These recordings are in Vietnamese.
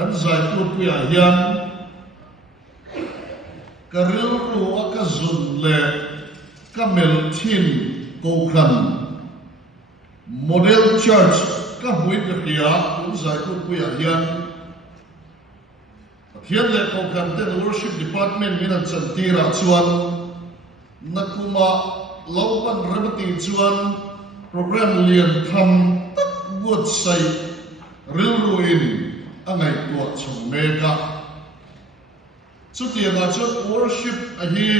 kan zai tu puya hian karil ru aka zun le kamel thin ko khan model church ka hui ka khia kun zai tu puya hian hian le ko khan te worship department min an chan tira chuan nakuma lopan rabati chuan program lian tham tak buat sai ril ruin angai tua chung meka chuti ma chut worship ahi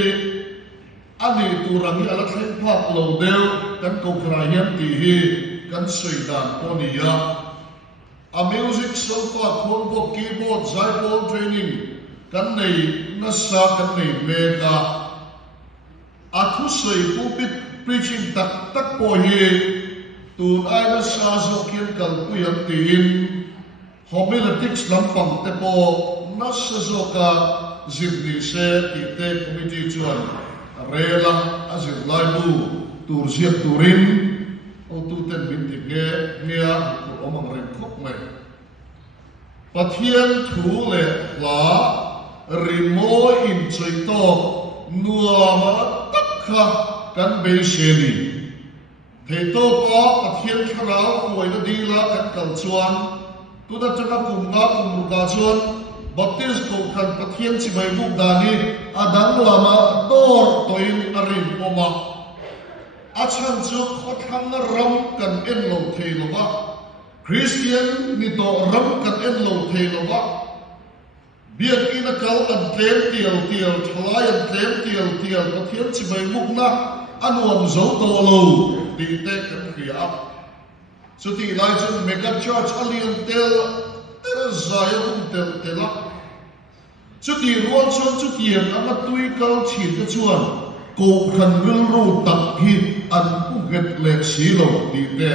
ani turang hi ala thleng phak lo deu kan ko khra hian ti hi kan soidan onia a music sofa khombo keyboard zaipol training kan nei na sa kan nei meka athu sei pulpit preaching tak tak po hi tun ai na sa zo kian kal puyam tin homiletics lampang te po na sa zo ka zibni se ti te committee chuan rela azir lai bu tur ziak turin o tu ten bin ti ge nia ku omang rem khop mai pathian thu le la rimo in choi to nuama takha kan be sheni thei to ko pathian kharau khoi na dila kan kal chuan tu da changa kum nga kum ka chuan baptist ko khan pathian chi bai buk dani adang lama tor toin arin oma achan chu khothang ram kan en lo thei lo ba christian ni to ram kan en lo thei lo ba biak ina kal kan tlem tial thlai an tlem tial pathian chi bai buk na anuam zo to lo ti te kan khia so ti lai chu mega church alian tel zaya tel chu ti rual chuan chu tiang ama tui kal chin ka chuan ko khan ril ru tak hi an u get lek si lo ti te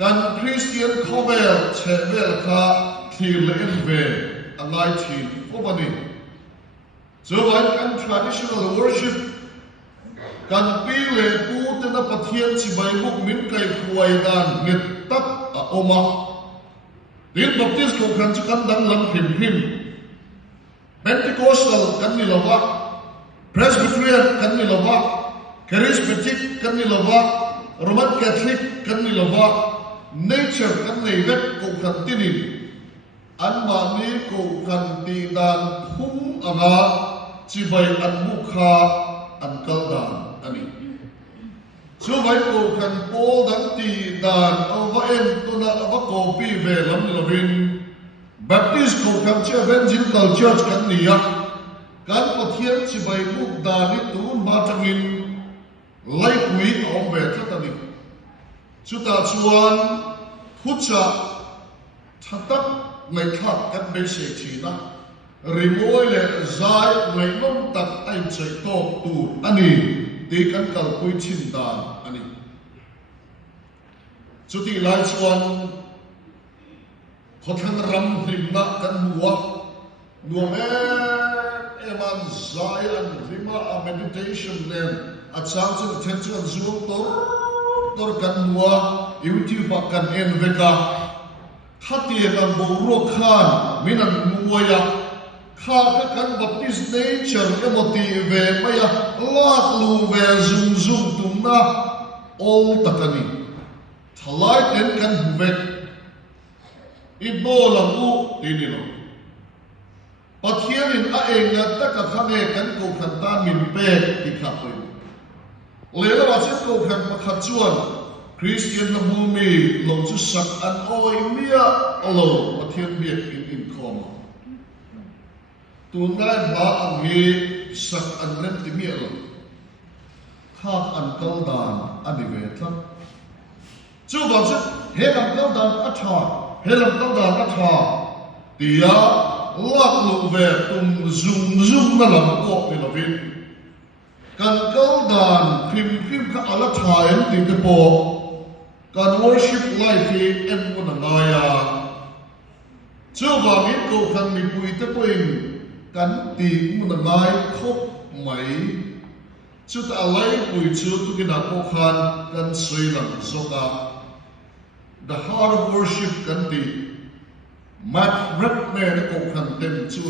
kan christian khovel chevel kha thil en ve angai thin ko bani so when kan traditional worship kan pi le pu te na pathian chi bai buk min kai khuai dan nget tak a oma din baptist ko khan chu kan dang lam him Pentecostal kan ni lawa Presbyterian kan ni lawa Charismatic kan ni lawa Roman Catholic kan ni lawa Nature kan nei vet ko khan tinin an ma ni ko khan ti dan hum anga chi bai an mukha an kal dan ani so bai ko khan pol dan ti dan over em to na ba ko pi ve lam lovin Baptist ko khan che evangelical church kan ni ya kan pathian chi bai buk dani tu ma tangin lai hui om ve thatani chuta chuan khucha thatak ngai thak kan be se china rimoi le zai ngai nom tak ai chei to tu ani ti kan kal pui chin dan ani chuti lai chuan khothang ram hlim na kan nuwa eman zai an rima a meditation len a chang chu then chu an zoom tor kan nuwa youtube pa kan en veka khati kan bo ro khan min an nuwa ya kha ka kan baptist nature emoti ve maya lak lu ve zum tumna all takani thalai ten kan vek ibolang u dinilo pathianin a enga taka khane kan ko khan ta min pe ti khapoi lela wa se ko khan pakhat chuan christian na bumi lo chu sak an oi mia alo pathian biak in khom tunai ba ang hi sak an lem ti mi alo kha an kal dan ani ve thla chu ba chu he kam kal dan a tha helam kal dan a tha tia lak lu ve tum zum na lam ko ni lovin kan kal dan phim kha ala tha em ti te po kan worship life hi em mo na ngaya chu ba mi ko khan mi pui te poing kan ti mo na ngai khop mai chu ta lai pui chu tu ki na ko khan kan soi lam zoka the heart of worship kan ti Matt Redman ko kan tem chu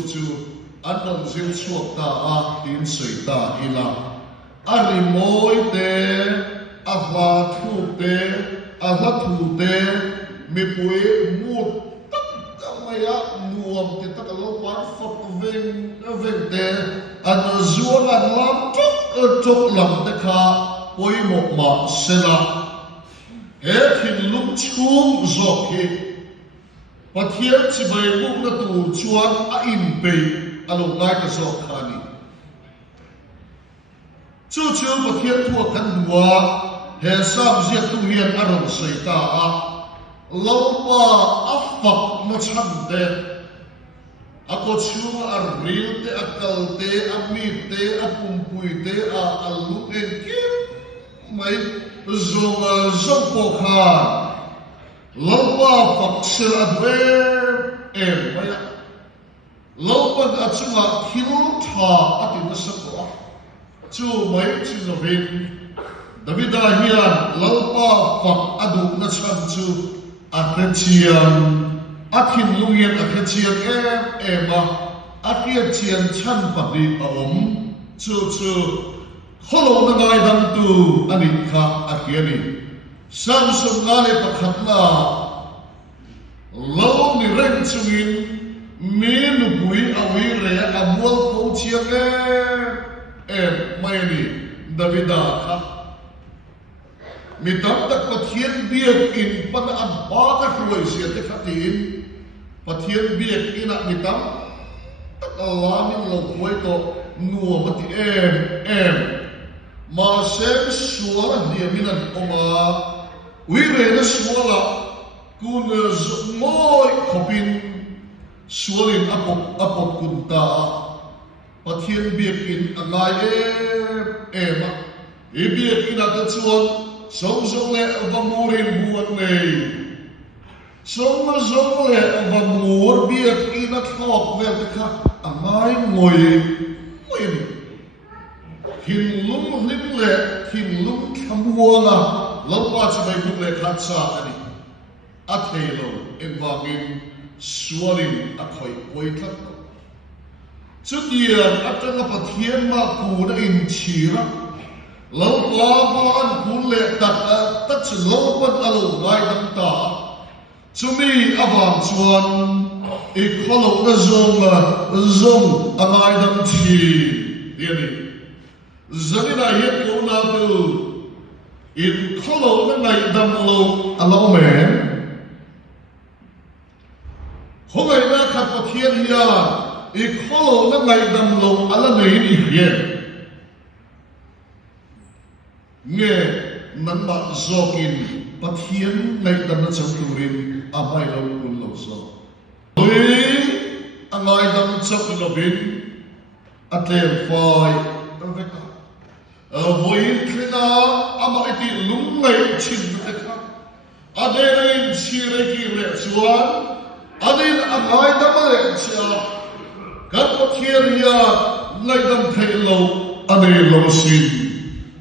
anon zil chuak ta a tin sui ta ila ari moi te a va thu te a va thu te mi pui mut tak ta maya nuam te tak lo par fok veng te an zuan an lam tok lam te kha poi mo ma sela he thin lum chung zo ki Pathian si bay muk na tu chuan a impe along ngai ka zo khani chu pathian thua kan dua he sam zia tu hian aron sei ta a lo pa a fak na chan de a ko chu a ril te a kal te a mi te a pumpui te a alu en kim mai zong po kha Lopa faksil adwer maya Lopa atsunga kilta atin nasako chu mai chinobin Davida hiyan lopa fak adu na chan chu atrechian atin lungyan atrechian ema atrechian chan padi aom chu kholo na ngai dam tu anikha akiani Samsung ngale pakhatna lo ni reng chungin mi nu bui awi re amwal ko chiang mai ni Davida kha mi tam tak pathian biak in pan an ba ka roi sia te khatin pathian biak ina mi tam tak alamin lo khoi to nuwa mati ma sem suara dia minan oma Wire na suala kun moi khopin sualin apot kunta pathian biakin angai ema e biakin ata chuan song le vamurin buat nei song le vamur biakin at khop vel kha angai ngoi hinlum khamwala Lopa sa may kule katsa ani at helo invagin suarin ako'y koitlat ko. Sudiyan at ang pathian makuna inchira Lopa ba ang kule tat sa lopan alungay ng ta Sumi abang chuan ikolok na zong angay ng chi Diyani Zanina hit ko na to In kolo na ngay damlo alome Hongay na kapathian niya in kolo na ngay damlo alamay ni hiyan Nge nang mazokin pathian ngay dam na chaturin amay law kunlaw so Uy ang ngay dam chakulobin at lefay Voin krina ama iti lungay chinbeka Adenain sireki rechuan Adin amay damay siya Kapathiria naidam kailo anay losin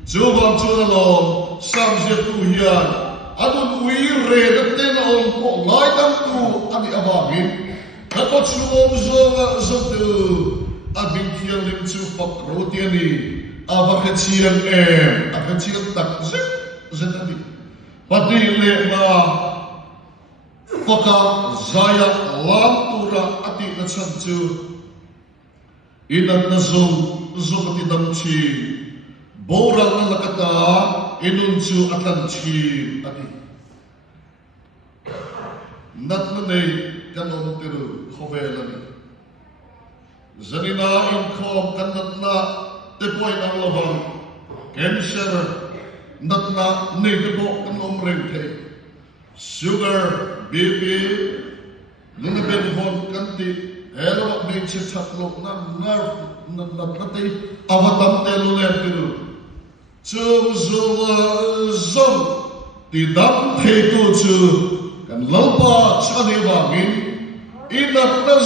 Jubang chunalon samsya tuhiyan Adun uire na tinaon po naidam tu ani abangin Kapatsuom zotu Ading kiyang limchu pakrotiani Abakachian abakachian tak zetani Padile na Paka zaya lamtura ati na sanju Inan na zokati damchi Borang na lakata inunju atanchi ati Natmanay kanon tiru khovelani Zanina inkom kanat na Tepoy ang labang cancer not na negabo ng umrente sugar BP linabel von kanti hello may chitlo na nerve na natay awatam telo lertilu zo tidam heto chu kan lopa chane bangin inat na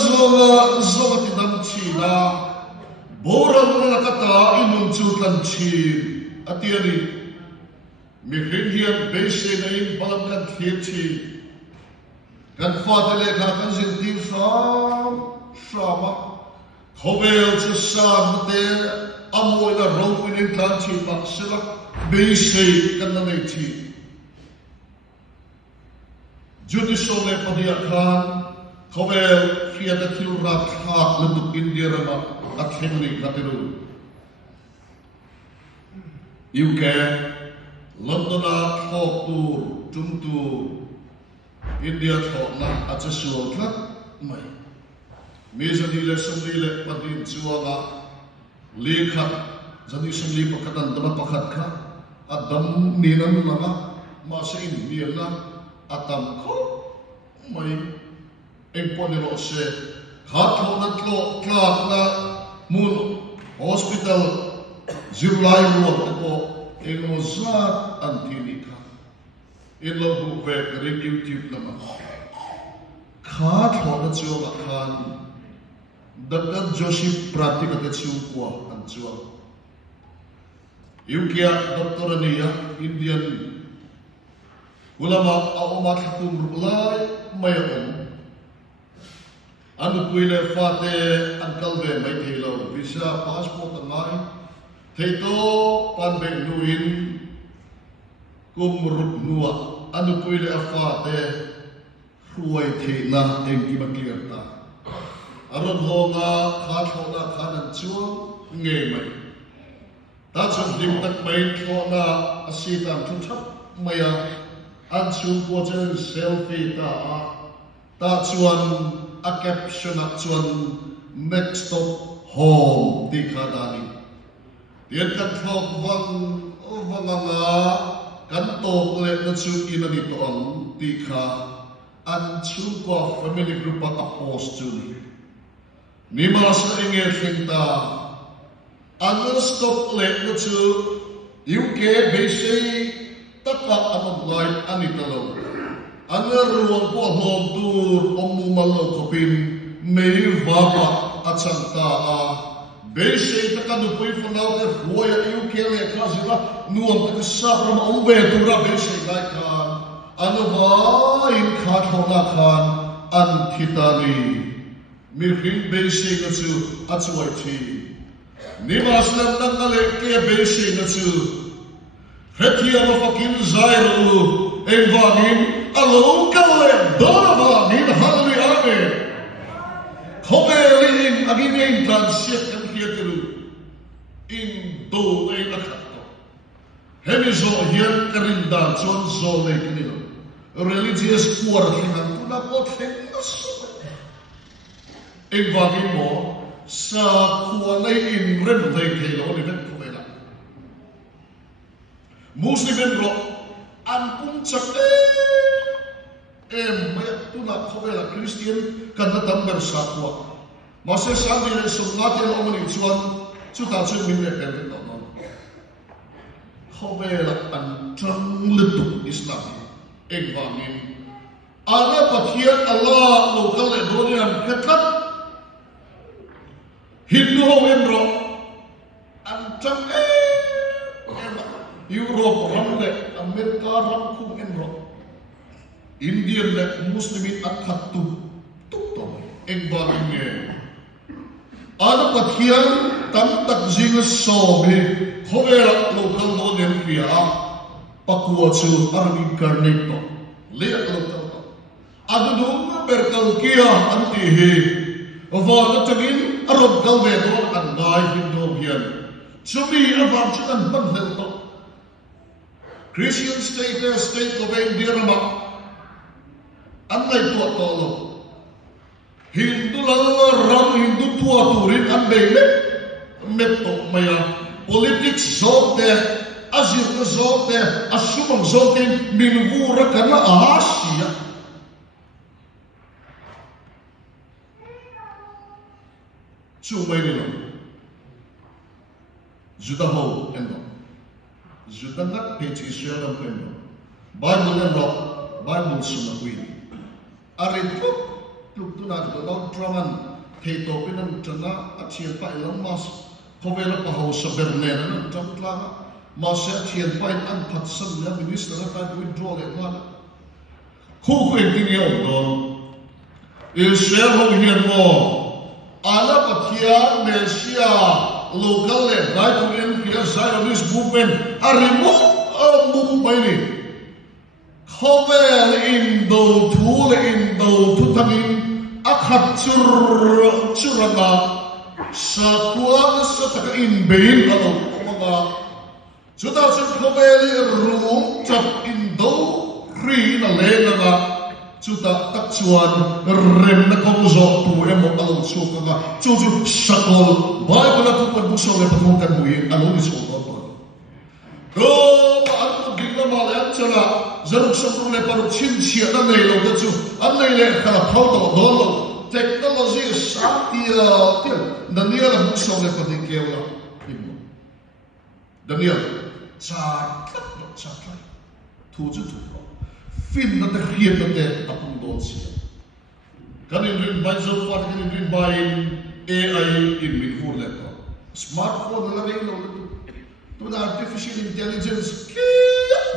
zo tidam china Borang na nakata inunchutan chi atiani Mihrinhian bese na in palamkan chi kan fatele kha kan zinti sama khovel cha sam te amoi na ro in kan chi pak sila be sei kan na nei chi judicial le padia khan khovel fia da thil ra thak le tu india rama athemni katiru UK Londona thok tur tum tur India thok na acha sual khat mai mezani le samli le padin chuanga le khat zani samli pakatan dama pakhat kha adam ninam lama ma se in niana atam kho mai emponero se khat thona tlo klak na mun hospital zirlai ruang ko eno zat antini kha elo bu ve ring YouTube lama kha thona chuwa khan Dr. Joseph Pratika te chuwa an chuwa yukia Dr. Ania Indian ulama awma thakum rulai mayam anu puile fate uncle ve mai thelo visa passport ngai theito panbe nuin kumrup nuwa anu puile afate huai theina engki makliar ta aron honga khathona khanan chuang nge mai ta chun lim tak mai thona asitam thu thap maya an chu po chen selfie ta chuan a caption a chuan next stop home ti khadani tian kan thok wanganga kan tok le na chu inani to ang ti kha an chu ko family group a post chu ni ma sa inge thinta an stop le na chu UK basically taka among light ani talo an ruang po hom tur omu malo kopin may vapa at santa basically taka do poi fanaw te huaya UK le kazila nuam taka sabra ma umbe tura basically like ano ba in khathona khan an thitani mirhin basically na chu achuai thi nimaslam nangale ke basically na chu Hetia no fucking Zairo Evanin Alo Kale Donovan Hallelujah Amen Homelin Aginin Transit and Hietiru in Do Einacato Hemizo Hian Karindan Son Zole Knilo Religious Quarting and Tunapot Hennas Evanin mo sa Kualay in Remde Kalo Event Muslim ro an puncak mayat tuna khobela Christian kan tamber sakwa mase sandi le sungat le omni chuan chuta chu min le pen to no khobela an trang le tu Islam wangin ana pathian Allah lokal le donian khatlat Hindu ho ro an trang Europe ramle America ram khung enro Indian le Muslimin athatu tukto engbalinge ana pathian tam tak jing sobe khowera local model pia pakua chu armi karneto le local to adu berkal kia anti he ova tagin arab galve don an dai hindu hian chumi abam chuan banhel to Christian state of India rama annai tua tolo Hindu lalla ram Hindu tua turin anbele metto maya politics zote azir zote asumang zote minvura kana Asia chumay nila judaho endo Judangat page Israel pendo. Bible and rock, Bible sunawi. Aritu, tuktunan Donald Truman, Tato pinan tana at siyan pa ilang mas. Kovela pa ho sa Bernena ng Tamtla, mas at siyan pa ang patsan na minister na tayo withdraw le man. khu khuyên kinh nghiệm đó Israel hồng hiền mò Ala Pathia Malaysia local le right to in here Zionist movement arimu Mumbai ni Khovel in do thu thamin akhat churanga sa kuang sa taka in bein alo mga chuta chun khovel room chap in do ri na le nga chuta tak chuan rem na kong zo tu emo alo chu ka chu sakol bai bala tu pan bu so le patong kan hui alo ni so to do an gilla ma le chala zaruk samru le paru chin chia na nei lo chu an nei le khala phau to do lo technology satia til daniel bu so le pating kewla daniel cha thu chu thu fin na te khiet na te apung don si kanin rin bai zo fat kanin rin bai AI in min hur le to smartphone la rei lo to na artificial intelligence ki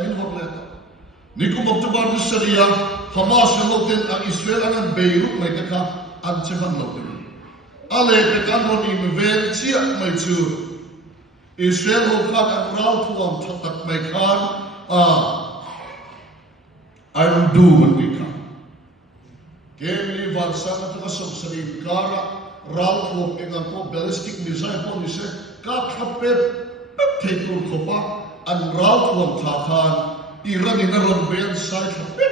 min hur le to ni ko mok to bar sharia hamas lo ten a israel an beirut mai ka ka an cheman lo ten ale pe kan ron in vel chia mai chu israel ho khat an rau thuam that mai khan I will do when we come. Kemi varsana to asam sarin kara route of engampo ballistic missile po ni se ka khape theitur khopa an route of thakhan Iran in ron ben sai khape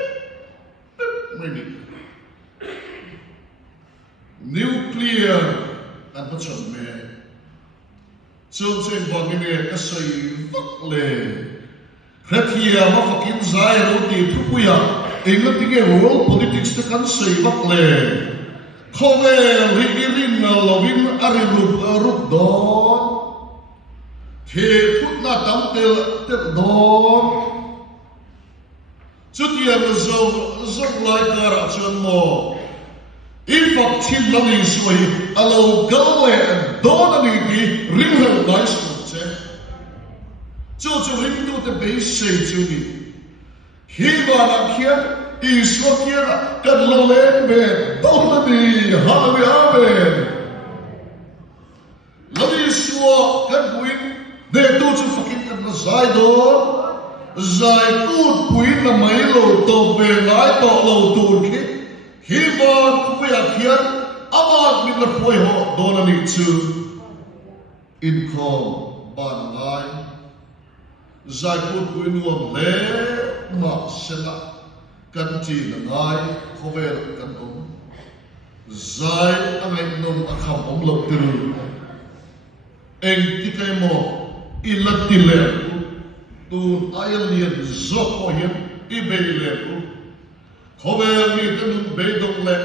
meni nuclear an pacham me chung chen bangine ka sai vakle Khathia ma fakin zai roti thupuya england tige world politics te kan sei bak le khove rigirin lovin rup don the phutna tam tel don chutia zo lai kara chon mo ifak chin lani soi alo gawe don ani di ringhel dai che Chu ring tu te be sei chu ni hi ba na kia iswa kia kan lo le be do na ni amen lo ni swa kan buin de tu chu fakin kan na zai do zai kut buin na mai lo to be lai to lo tu ki hi ba ku ya kia ama min na poi ho do na ni chu in ko ban lai Zai put winuam le ma sela kan chi na ngai khovel kan zai angai nom akham lo tiru eng tikai mo ilatile tu ayalien zo poyen ibele khovel ni kan be dong le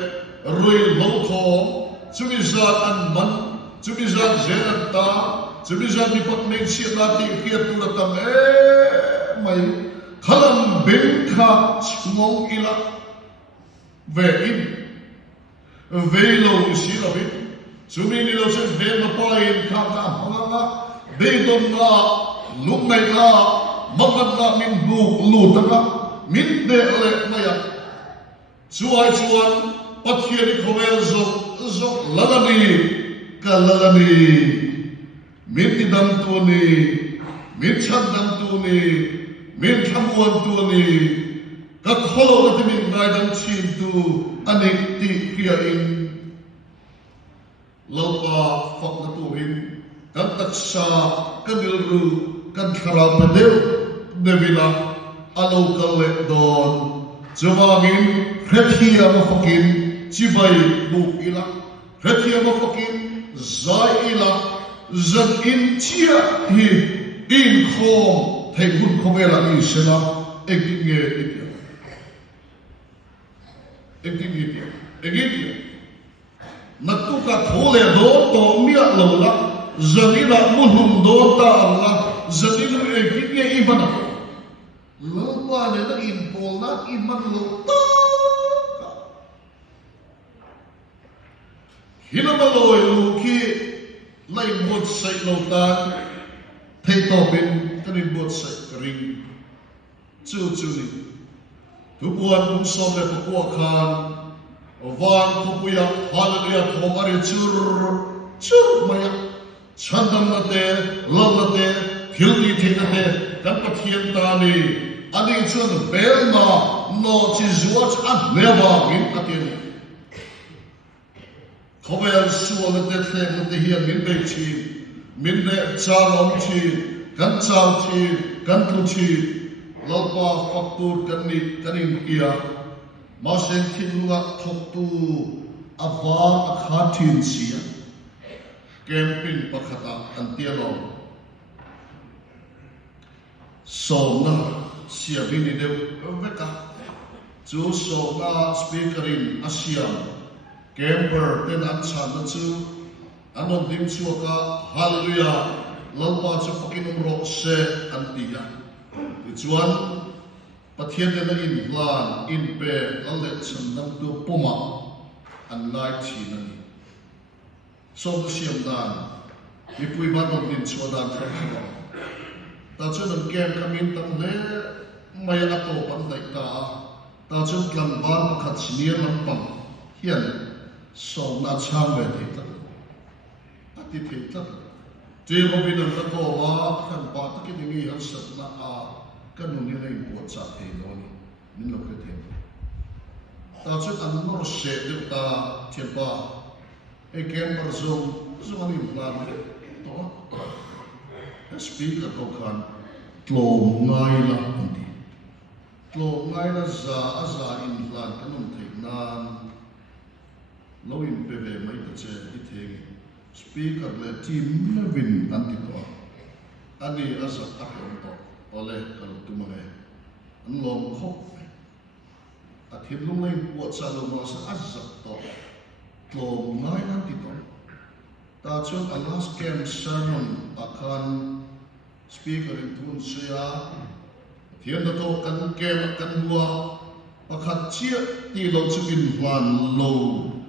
rui lo tho chumi zat an man chumi zat zenata Sebisa di pot meng siap lati kia pula tam mai kalam bengka ngong ila vein velo usilabi sumini lo sen ve mapain kata hanga bedom na lungai na magan na min bu lutaka min de le maya suai suan pathia di khovel zo lalami kalalami Min tidam tu ni, min chandam tu ni, min thamuan tu ni, kakholo na min ngaidam chin tu, anik ti kia in, laupa fak na tu in, kan taksa, kan ilru, kan kharap padel, nevila, alo kalek don, jawangin, khathia mafakin, chibay buk ila, khathia mafakin, zai ila, Zat in chia hi in khom thầy hun khomela ni sena egitia natu ka thole do to mia lo la zanina munhum do ta la zanina egitia ibana lo pa le na in pol na iman lo ta hinamalo lu ki Lai bot sai lo tan thei to bin kanin bot sai ring chu ni tupuan kung som le tukua khan van tupuya hallelujah thomari chur maya chandam na te lal na te thilni thing na te kan pathian ta ni ani chun bel na no chi zuat an leva min atin khobel sual na te thleng na te hian min be chi min ne chalom chi kan chal chi kan tu chi lalpa faktur kanin kia masen thinunga thoktu awa akhathin sia camping pakhata antialo somna sia bini de veka chu somna speakerin asiam camper ten an chan na chu anom dim chuaka hallelujah lalpa chu fakinum ro se antia chuan pathian na in plan in pe lalet chandam tu poma an lai thi na ni so to siam dan mi pui ba no din chuadan thakha ta chuan an kem kamin tam le mai ato pan dai ta chuan tlan ban khat chnia lampam hian so na chang ve thi ta ati thi ta je mo bin an ta ko wa kan pa ta ki ni han sat na a kan nu ni nei po cha the no ni min lo ke the ta chu an no se de ta chen pa e kem par zo ni plan to speaker ko khan tlo ngai la ndi tlo ngai la za in plan kan nu the nan lo in pe ve mai ta che i the speaker le team na win an ti to ani asa ta ko ole kal tumane an lom khop a thim lung lai po cha lo ma sa azak to tlo ngai nan ti to ta chuan a last camp sermon akan speaker in tun sia thiam na to kan kem kan lua pakhat chia ti lo chu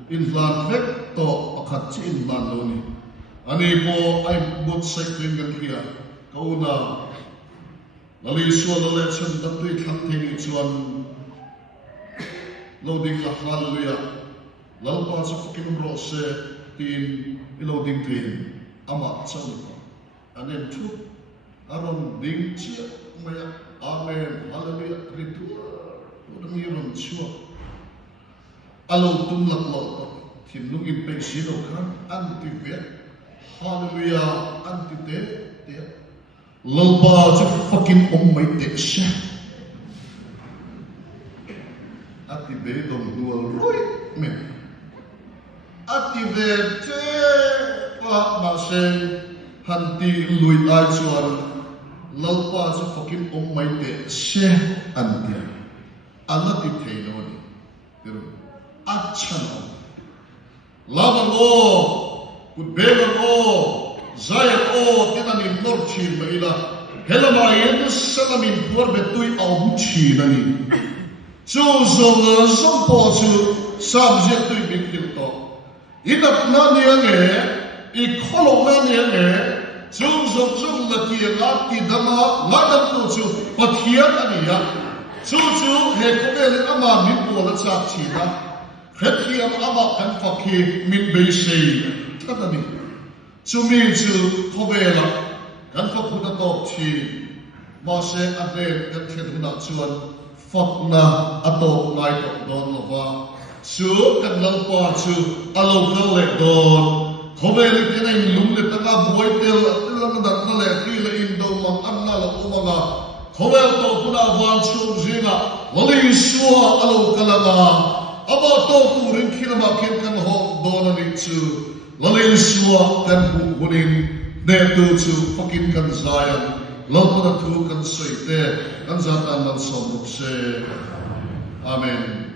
in hlan vek to pakhat chi in hlan lo ni ani po ai but second kan kia kauna lali sual le chen da tui thang thing chuan loading la hallelujah lalpa chu fukin ro se tin loading tin ama chau anen thu aron ding chi maya amen hallelujah ritu mi ron chua alo tum lak lo to thim lung in pe si lo khan an ti ve hallelujah an ti te lalpa chu fucking mai te sha ati be dom dual roi me ati ve te pa ma sen han ti lui ai chuan lalpa chu fucking mai te sha an ti ala ti the no ni pero achan lava lo put be lo zai o tinamin norchin ba ila helama yen salamin por betui au chi nani chu zo po chu subject tu big to inap na ni ange I kholo na ni ange chu zo la ki la ti dama la dam tu chu pathian ani ya chu he khobel ama min po la cha chi na khethiam ama kan fakhi min be sei thadani chumi chu khobela kan fakhu na top chi ma se ade kan theduna chuan fakna ato ngai to don lova chu kan lalpa chu alo kal le don khobeli tenai lum le tanga boy tel lang da na le khi le in do ma anna la umanga khobel to puna wan chu jinga wali suwa alo kalanga aba to kurin khilama ken kan ho don ani chu lalin suwa kan hunin ne tu chu fakin kan zayan lalpa tu kan soite kan zatan nal somuk se amen.